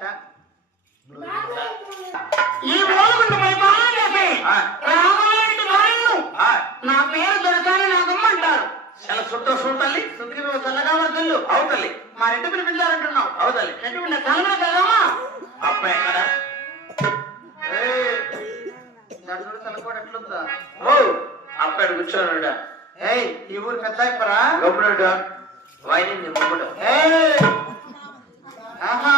ఈ రోజు నా పేరు దొరకాలి నాకమ్మంటారు. చాలా సంతోషం తల్లి. సుఖీ నువ్వు చల్లగా వర్దల్లు. అవు తల్లి. మా రెడ్డి పిల్లి పిల్లారంటున్నావు. అవు తల్లి. రెడ్డి పిల్ల కలమా కదమ్మా అబ్బాయి ఎక్కడ? చూడు చల్లకోట ఎట్లుందా? ఓ అబ్బాయి కూర్చోనుడా. ఏయ్ ఈ ఊరు పెద్ద అయిపోరా గొప్పనుడా. వాయిని మొమ్మడు. ఆహా